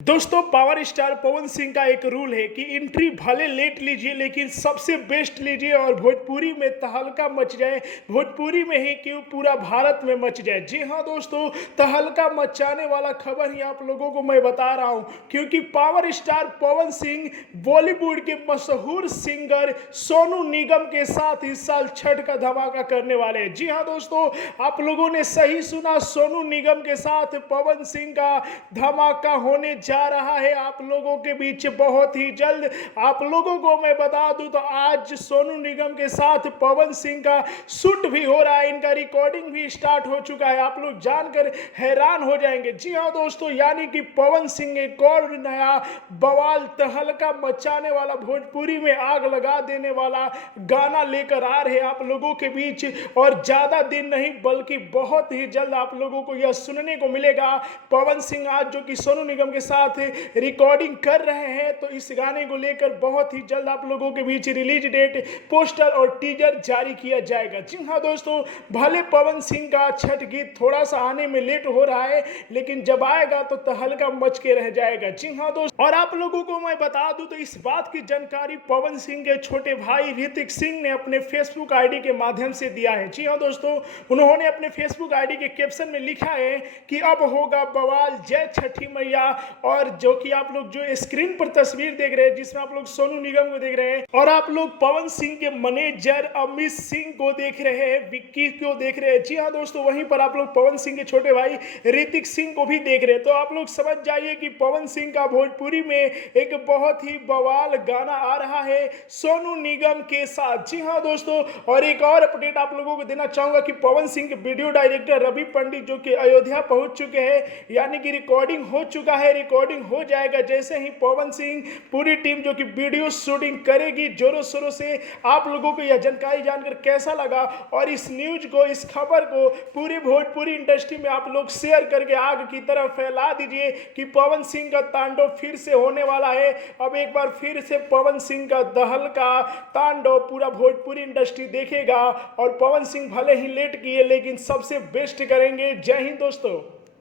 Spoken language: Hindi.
दोस्तों, पावर स्टार पवन सिंह का एक रूल है कि एंट्री भले लेट लीजिए लेकिन सबसे बेस्ट लीजिए और भोजपुरी में तहलका मच जाए। भोजपुरी में ही क्यों, पूरा भारत में मच जाए। जी हाँ दोस्तों, तहलका मचाने वाला खबर ही आप लोगों को मैं बता रहा हूँ, क्योंकि पावर स्टार पवन सिंह बॉलीवुड के मशहूर सिंगर सोनू निगम के साथ इस साल छठ का धमाका करने वाले हैं। जी हाँ दोस्तों, आप लोगों ने सही सुना, सोनू निगम के साथ पवन सिंह का धमाका होने जा रहा है आप लोगों के बीच बहुत ही जल्द। आप लोगों को मैं बता दूं तो आज सोनू निगम के साथ पवन सिंह का शूट भी हो रहा है, इनका रिकॉर्डिंग भी स्टार्ट हो चुका है। आप लोग जानकर हैरान हो जाएंगे। जी हाँ दोस्तों, यानी कि पवन सिंह एक और नया बवाल तहलका मचाने वाला, भोजपुरी में आग लगा देने वाला गाना लेकर आ रहे हैं आप लोगों के बीच। और ज्यादा दिन नहीं बल्कि बहुत ही जल्द आप लोगों को यह सुनने को मिलेगा। पवन सिंह आज जो कि सोनू निगम के साथ रिकॉर्डिंग कर रहे हैं, तो इस गाने को लेकर बहुत ही जल्द आप लोगों के बीच रिलीज डेट, पोस्टर और टीजर जारी किया जाएगा। जी हाँ दोस्तों, भले पवन सिंह का छठ गीत थोड़ा सा आने में लेट हो रहा है, लेकिन जब आएगा तो तहलका मच के रह जाएगा। जी हाँ दोस्तों, और आप लोगों को मैं बता दूं तो इस बात की जानकारी पवन सिंह के छोटे भाई ऋतिक सिंह ने अपने फेसबुक आईडी के माध्यम से दिया है। जी हाँ दोस्तों, उन्होंने अपने फेसबुक आईडी के कैप्शन में लिखा है कि अब होगा बवाल, जय छठी मैया। और जो कि आप लोग जो स्क्रीन पर तस्वीर देख रहे हैं, जिसमें आप लोग सोनू निगम को देख रहे हैं और आप लोग पवन सिंह के मैनेजर अमित सिंह को देख रहे हैं, विक्की को देख रहे हैं। जी हाँ दोस्तों, वहीं पर आप लोग पवन सिंह के छोटे भाई ऋतिक सिंह को भी देख रहे हैं। तो आप लोग समझ जाइए कि पवन सिंह का भोजपुरी में एक बहुत ही बवाल गाना आ रहा है सोनू निगम के साथ। जी हाँ दोस्तों, और एक और अपडेट आप लोगों को देना चाहूंगा कि पवन सिंह के वीडियो डायरेक्टर रवि पंडित जो कि अयोध्या पहुंच चुके हैं, यानी कि रिकॉर्डिंग हो चुका है, रिकॉर्डिंग हो जाएगा जैसे ही पवन सिंह, पूरी टीम जो कि वीडियो शूटिंग करेगी जोरों शोरों से। आप लोगों को यह जानकारी जानकर कैसा लगा, और इस न्यूज को, इस खबर को पूरी भोजपुरी इंडस्ट्री में आप लोग शेयर करके आग की तरह फैला दीजिए कि पवन सिंह का तांडव फिर से होने वाला है। अब एक बार फिर से पवन सिंह का तहलका तांडव पूरा भोजपुरी इंडस्ट्री देखेगा, और पवन सिंह भले ही लेट किए लेकिन सबसे बेस्ट करेंगे। जय हिंद दोस्तों।